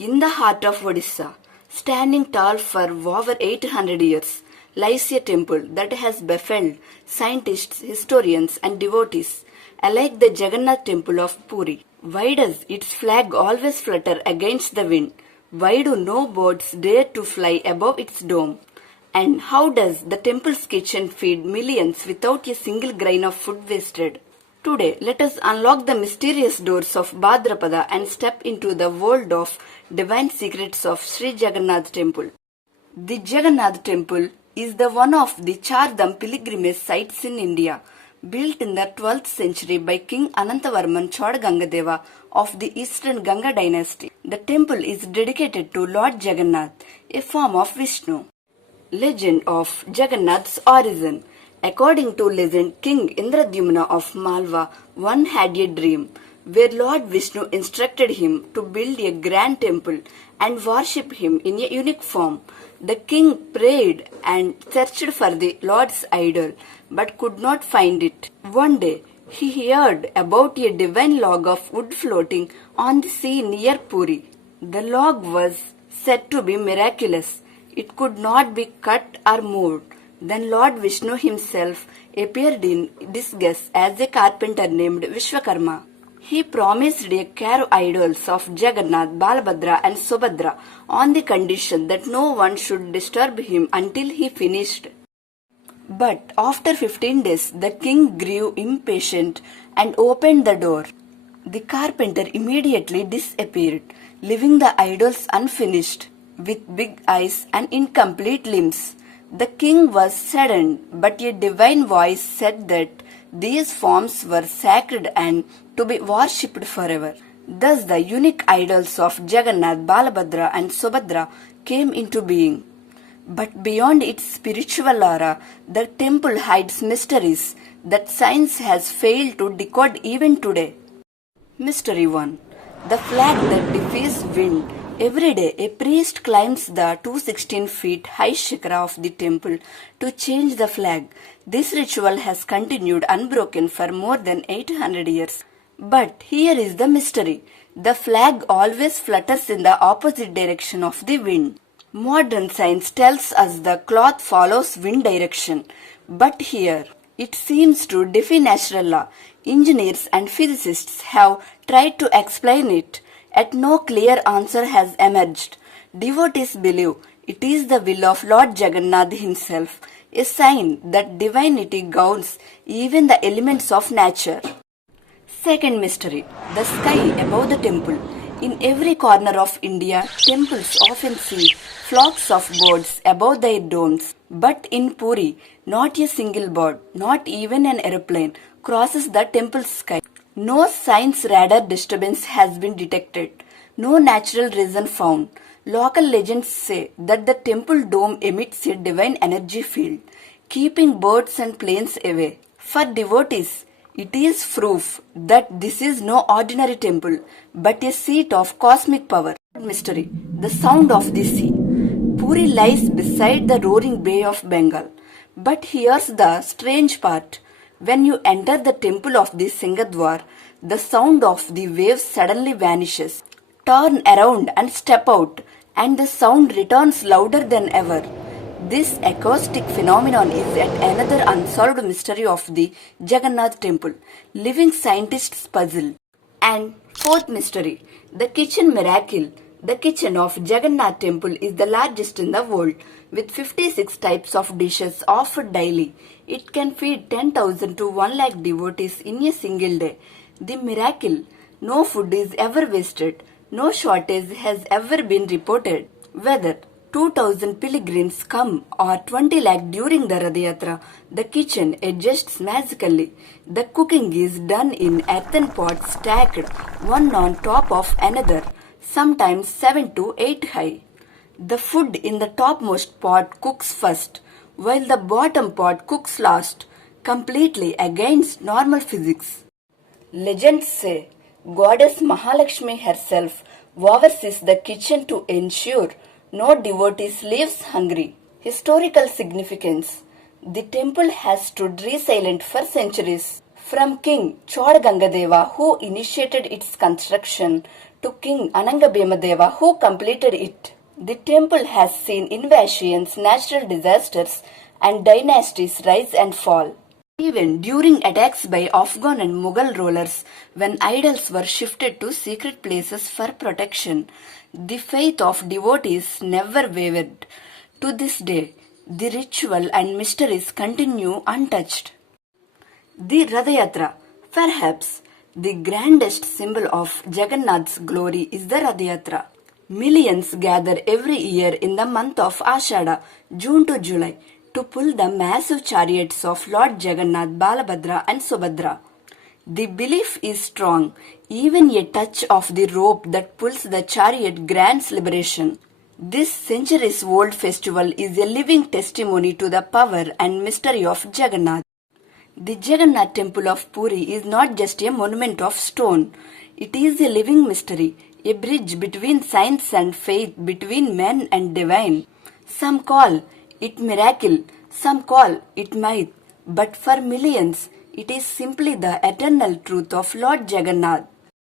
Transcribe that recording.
In the heart of Odisha, standing tall for over 800 years, lies a temple that has baffled scientists, historians, and devotees alike, the Jagannath Temple of Puri. Why does its flag always flutter against the wind? Why do no birds dare to fly above its dome? And how does the temple's kitchen feed millions without a single grain of food wasted? Today, let us unlock the mysterious doors of Bhadrapada and step into the world of divine secrets of Sri Jagannath Temple. The Jagannath Temple is the one of the Char Dham pilgrimage sites in India, built in the 12th century by King Anantavarman Chodagangadeva of the Eastern Ganga dynasty. The temple is dedicated to Lord Jagannath, a form of Vishnu. Legend of Jagannath's origin. According to legend, King Indradyumna of Malwa once had a dream where Lord Vishnu instructed him to build a grand temple and worship him in a unique form. The king prayed and searched for the Lord's idol but could not find it. One day, he heard about a divine log of wood floating on the sea near Puri. The log was said to be miraculous. It could not be cut or moved. Then Lord Vishnu himself appeared in disguise as a carpenter named Vishwakarma. He promised a carve idols of Jagannath, Balabhadra and Subhadra on the condition that no one should disturb him until he finished. But after 15 days, the king grew impatient and opened the door. The carpenter immediately disappeared, leaving the idols unfinished, with big eyes and incomplete limbs. The king was saddened, but a divine voice said that these forms were sacred and to be worshipped forever. Thus the unique idols of Jagannath, Balabhadra and Subhadra came into being. But beyond its spiritual aura, the temple hides mysteries that science has failed to decode even today. Mystery 1. The flag that defies wind. Every day, a priest climbs the 216 feet high shikara of the temple to change the flag. This ritual has continued unbroken for more than 800 years. But here is the mystery. The flag always flutters in the opposite direction of the wind. Modern science tells us the cloth follows wind direction. But here, it seems to defy natural law. Engineers and physicists have tried to explain it, yet no clear answer has emerged. Devotees believe it is the will of Lord Jagannath himself, a sign that divinity governs even the elements of nature. Second mystery, the sky above the temple. In every corner of India, temples often see flocks of birds above their domes. But in Puri, not a single bird, not even an aeroplane, crosses the temple sky. No science radar disturbance has been detected. No natural reason found. Local legends say that the temple dome emits a divine energy field, keeping birds and planes away. For devotees, it is proof that this is no ordinary temple, but a seat of cosmic power. Mystery, the sound of the sea. Puri lies beside the roaring Bay of Bengal. But here's the strange part. When you enter the temple of the Singadwar, the sound of the waves suddenly vanishes. Turn around and step out, and the sound returns louder than ever. This acoustic phenomenon is yet another unsolved mystery of the Jagannath Temple, leaving scientists puzzled. And fourth mystery, the kitchen miracle. The kitchen of Jagannath Temple is the largest in the world, with 56 types of dishes offered daily. It can feed 10,000 to 1 lakh devotees in a single day. The miracle, no food is ever wasted, no shortage has ever been reported. Whether 2,000 pilgrims come or 20 lakh during the Rath Yatra, the kitchen adjusts magically. The cooking is done in earthen pots stacked one on top of another, sometimes 7 to 8 high. The food in the topmost pot cooks first, while the bottom pot cooks last, completely against normal physics. Legends say Goddess Mahalakshmi herself oversees the kitchen to ensure no devotees leaves hungry. Historical significance. The temple has stood resilient for centuries. From King Chodagangadeva, who initiated its construction, to King Anangabhemadeva who completed it. The temple has seen invasions, natural disasters, and dynasties rise and fall. Even during attacks by Afghan and Mughal rulers, when idols were shifted to secret places for protection, the faith of devotees never wavered. To this day, the ritual and mysteries continue untouched. The Rath Yatra. Perhaps the grandest symbol of Jagannath's glory is the Rath Yatra. Millions gather every year in the month of Ashada, June to July, to pull the massive chariots of Lord Jagannath, Balabhadra and Subhadra. The belief is strong, even a touch of the rope that pulls the chariot grants liberation. This centuries-old festival is a living testimony to the power and mystery of Jagannath. The Jagannath Temple of Puri is not just a monument of stone. It is a living mystery, a bridge between science and faith, between man and divine. Some call it miracle, some call it myth, but for millions, it is simply the eternal truth of Lord Jagannath.